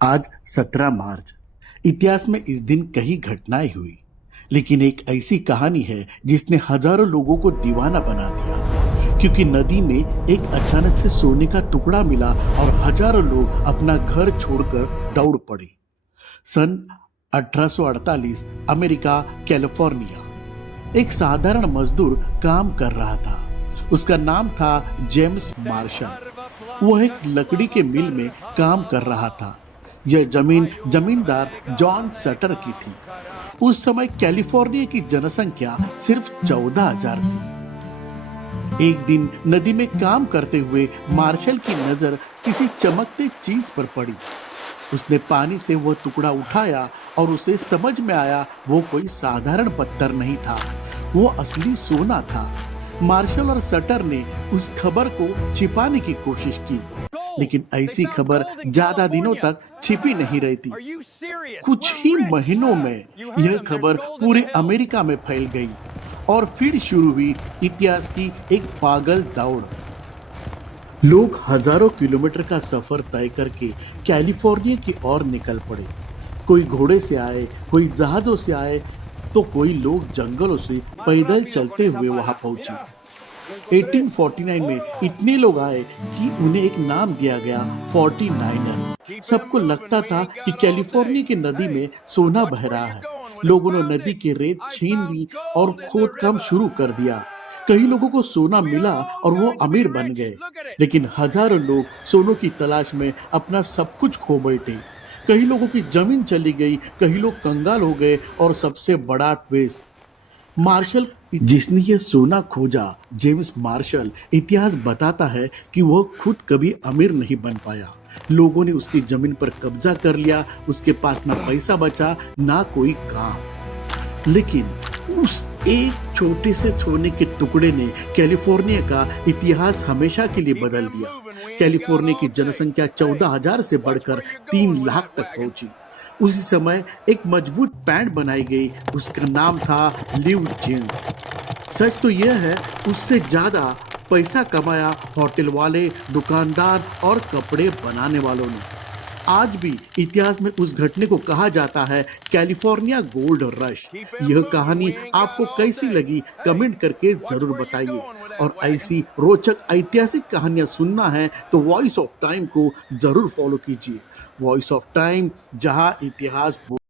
आज 17 मार्च। इतिहास में इस दिन कई घटनाएं हुई, लेकिन एक ऐसी कहानी है जिसने हजारों लोगों को दीवाना बना दिया। क्योंकि नदी में एक अचानक से सोने का टुकड़ा मिला और हजारों लोग अपना घर छोड़कर दौड़ पड़े। सन 1848 अमेरिका, कैलिफोर्निया। एक साधारण मजदूर काम कर रहा था। उसका नाम था जेम्स मार्शल। वह एक लकड़ी के मिल में काम कर रहा था। यह जमीन जमींदार जॉन सटर की थी। उस समय कैलिफोर्निया की जनसंख्या सिर्फ 14,000 थी। एक दिन नदी में काम करते हुए मार्शल की नजर किसी चमकते चीज पर पड़ी। उसने पानी से वह टुकड़ा उठाया और उसे समझ में आया वो कोई साधारण पत्थर नहीं था, वो असली सोना था। मार्शल और सटर ने उस खबर को छिपाने की कोशिश की, लेकिन ऐसी खबर ज्यादा दिनों तक छिपी नहीं रहती। कुछ ही महीनों में यह खबर पूरे अमेरिका में फैल गई और फिर शुरू हुई इतिहास की एक पागल दौड़। लोग हजारों किलोमीटर का सफर तय करके कैलिफोर्निया की ओर निकल पड़े। कोई घोड़े से आए, कोई जहाजों से आए, तो कोई लोग जंगलों से पैदल चलते हुए वहां पहुंचे। 1849 में इतने लोग आए कि उन्हें एक नाम दिया गया 49er। सबको लगता था कि कैलिफोर्निया की नदी में सोना बह रहा है। लोगों ने नदी की रेत छीन ली और खोद काम शुरू कर दिया। कई लोगों को सोना मिला और वो अमीर बन गए, लेकिन हजारों लोग सोनों की तलाश में अपना सब कुछ खो बैठे। कई लोगों की जमीन चली गई, कई लोग कंगाल हो गए और सबसे बड़ा ट्विस्ट, मार्शल जिसने ये सोना खोजा, जेम्स मार्शल, इतिहास बताता है कि वह खुद कभी अमीर नहीं बन पाया। लोगों ने उसकी जमीन पर कब्जा कर लिया। उसके पास ना पैसा बचा, ना कोई काम। लेकिन उस एक छोटे से सोने के टुकड़े ने कैलिफोर्निया का इतिहास हमेशा के लिए बदल दिया। कैलिफोर्निया की जनसंख्या 14,000 से बढ़कर 3 लाख तक पहुंची। उसी समय एक मजबूत पैंट बनाई गई, उसका नाम था लिव जींस। सच तो यह है, उससे ज्यादा पैसा कमाया होटल वाले, दुकानदार और कपड़े बनाने वालों ने। आज भी इतिहास में उस घटने को कहा जाता है कैलिफोर्निया गोल्ड रश। यह कहानी आपको कैसी लगी कमेंट करके जरूर बताइए। और ऐसी रोचक ऐतिहासिक कहानियां सुनना है तो वॉइस ऑफ टाइम को जरूर फॉलो कीजिए। वॉइस ऑफ टाइम, जहां इतिहास